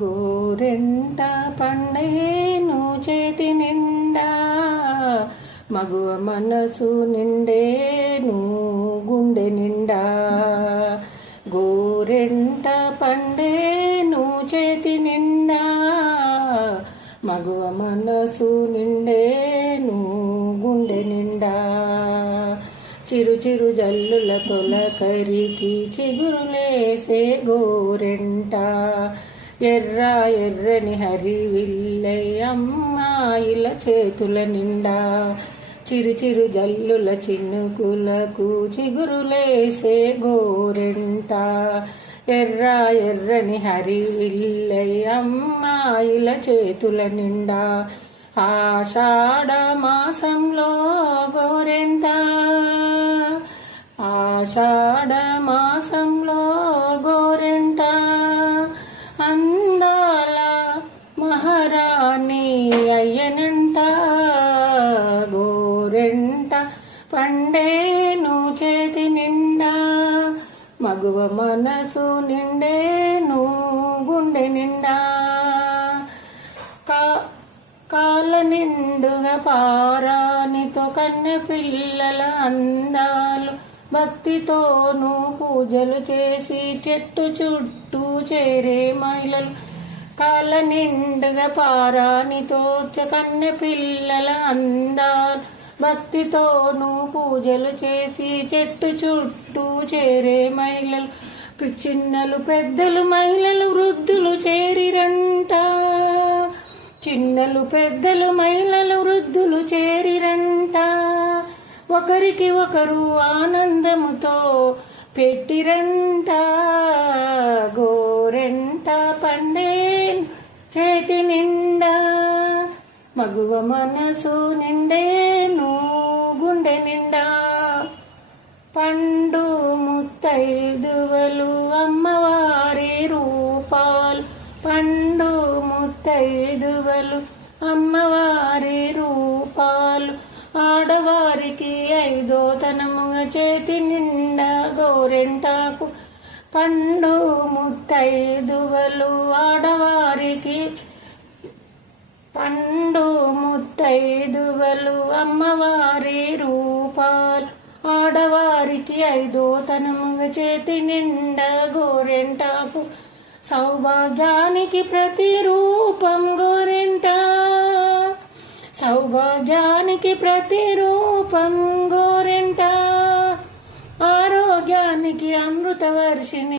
గోరెంట పండేను చేతి నిండా, మగువ మనసు నిండేను గుండె నిండా. గోరెంట పండేను చేతి నిండా, మగువ మనసు నిండేను గుండె నిండా. చిరు చిరు జల్లుల తొలకరికి చిగురులేసే గోరెంట, ఎర్ర ఎర్రని హరివిల్లై అమ్మాయిల చేతుల నిండా. చిరు చిరు జల్లుల చినుకులకు చిగురులేసే గోరెంట, ఎర్ర ఎర్రని హరివిల్లై అమ్మాయిల చేతుల నిండా. ఆషాఢ మాసంలో గోరెంట, ఆషాఢ మాసంలో గోరెంట, అందాల మహారాణి అయ్యనంట. గోరెంట పండేను చేతి నిండా, మగువ మనసు నిండేను గుండె నిండా. కాల నిండుగా పారానితో కన్నె పిల్లల అందాలు, భక్తితోనూ పూజలు చేసి చెట్టు చుట్టూ చేరే మహిళలు. కాల నిండుగా పారానితో కన్నె పిల్లల అందాలు, భక్తితోనూ పూజలు చేసి చెట్టు చుట్టూ చేరే మహిళలు. చిన్నలు పెద్దలు మహిళలు వృద్ధులు చేరిరంట, చిన్నలు పెద్దలు మహిళలు వృద్ధులు చేరిరంట. ఒకరికి ఒకరు ఆనందముతో పెట్టిరంట. గోరెంట పండేను చేతి నిండా, మగువ మనసు నిండేను గుండె నిండా. పండు ముత్తైదువలు అమ్మవారి రూపాలు, పండు ముత్తైదువలు అమ్మవారి రూపాలు. ఆడవారికి ఐదో తనముగా చేతి నిండా గోరెంటాకు. పండు ముత్తైదువలు ఆడవారికి, పండు ముత్తైదువలు అమ్మవారి రూపాలు. ఆడవారికి ఐదో తనముగా చేతి నిండా గోరెంటాకు. సౌభాగ్యానికి ప్రతిరూపం గోరెంట, సౌభాగ్యానికి ప్రతిరూపం గోరెంట. ఆరోగ్యానికి అమృతవర్షిణి.